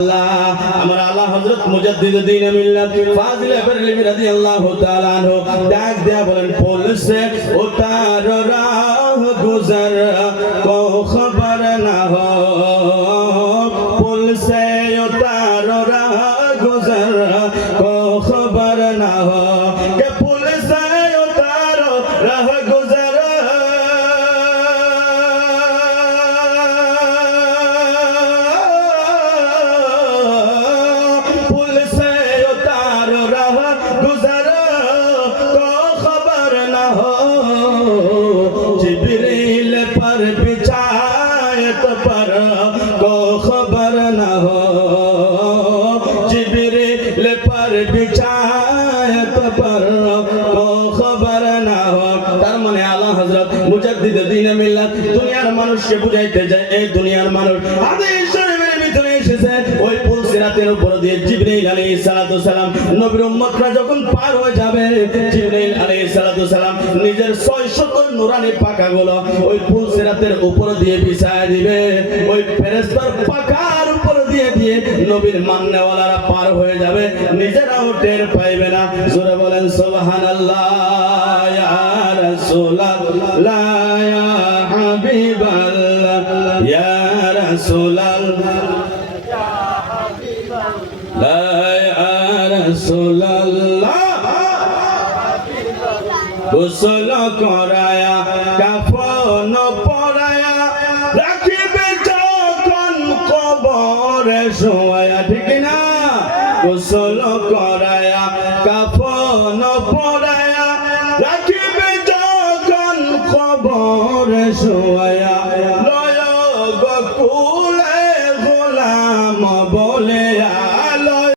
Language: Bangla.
আমার আলা হযরত মুজাদ্দিদুদ্দিন মিল্লাত ফাজিল বরেলভী রাদিয়াল্লাহু তাআলা আনহু ডাক দেয়া বলেন পুলসে উতার রাহ গুজর কো খবর না হো পুলসে উতার রাহ গুজর কো খবর না হো কে পুলসে উতার রাহ গুজর দুনিয়ার মানুষকে বুঝাইতে যায় এই দুনিয়ার মানুষ হাদিস শরীফের ভিতরে এসেছে ওই পুল সিরাতের উপর দিয়ে জিবরাইল আলাইহিস সালাতু সালাম নবীর উম্মতরা যখন পার হয়ে যাবে জিবরাইল আলাইহিস সালাতু সালাম নিজের 600 নূরানি পাখাগুলো ওই পুল সিরাতের উপর দিয়ে বিছায় দিবে ওই ফেরেশতার পাখার উপর দিয়ে দিয়ে নবীর মাননেওয়ালারা পার হয়ে যাবে নিজেরাও টের পাইবে না জোরে বলেন সুবহানাল্লাহ ইয়া রাসূলুল্লাহ ইয়া হাবিবাল্লাহ ইয়া রাসূলুল্লাহ লা ইয়া রাসূলুল্লাহ গোসল করায়া কাফন পরায়া রাখিবে যখন কবরে শোয়া ঠিক না গোসল করায়া কাফন পরায়া রাখিবে যখন কবরে শোয়া লয় গকুলে গোলাম বলে